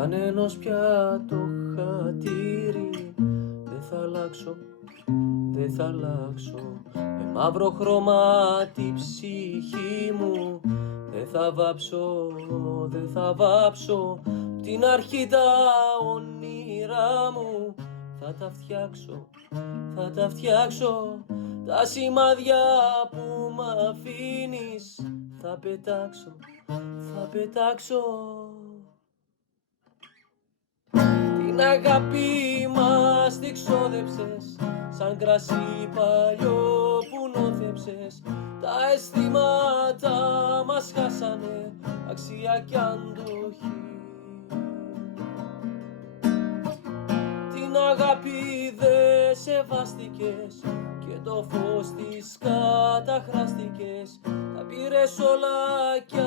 Κανένας πια το χατήρι. Δεν θα αλλάξω, δεν θα αλλάξω. Με μαύρο χρώμα τη ψυχή μου. Δεν θα βάψω, δεν θα βάψω. Απ' την αρχή τα όνειρά μου. Θα τα φτιάξω, θα τα φτιάξω. Τα σημάδια που μ' αφήνεις. Θα πετάξω, θα πετάξω. Την αγάπη μας τη ξόδεψες, σαν κρασί παλιό που νόθεψες. Τα αισθήματα μας χάσανε αξία κι αντοχή. Την αγάπη δε σεβάστηκες και το φως της καταχράστηκες. Τα πήρες όλα κι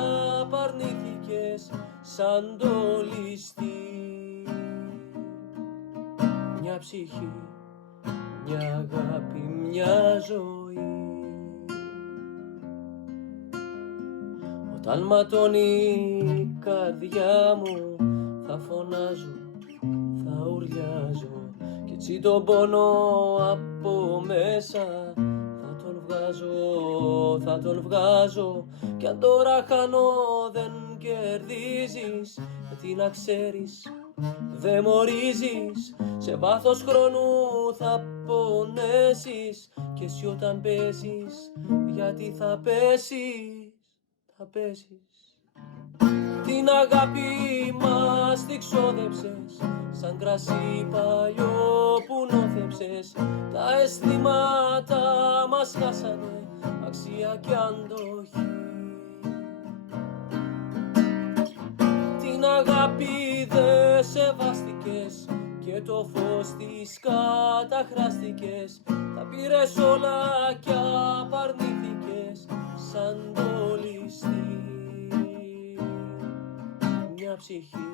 απαρνήθηκες σαν το ληστή. Μια ψυχή, μια αγάπη, μια ζωή. Όταν ματώνει η καρδιά μου, θα φωνάζω, θα ουρλιάζω. Κι έτσι τον πόνο από μέσα θα τον βγάζω, θα τον βγάζω. Κι αν τώρα χάνω δεν κερδίζεις, γιατί να ξέρεις δε μορίζεις. Σε βάθος χρόνου θα πονέσεις. Κι εσύ όταν πέσεις, γιατί θα πέσεις, θα πέσεις. Την αγάπη μας τη ξόδεψες, σαν κρασί παλιό που νόθεψες. Τα αισθήματα μας χάσανε αξία κι αντοχή. Την αγάπη δε σεβάστηκες και το φως της καταχράστηκες. Τα πήρες όλα κι απαρνήθηκες σαν το ληστή. Μια ψυχή,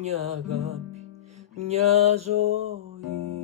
μια αγάπη, μια ζωή.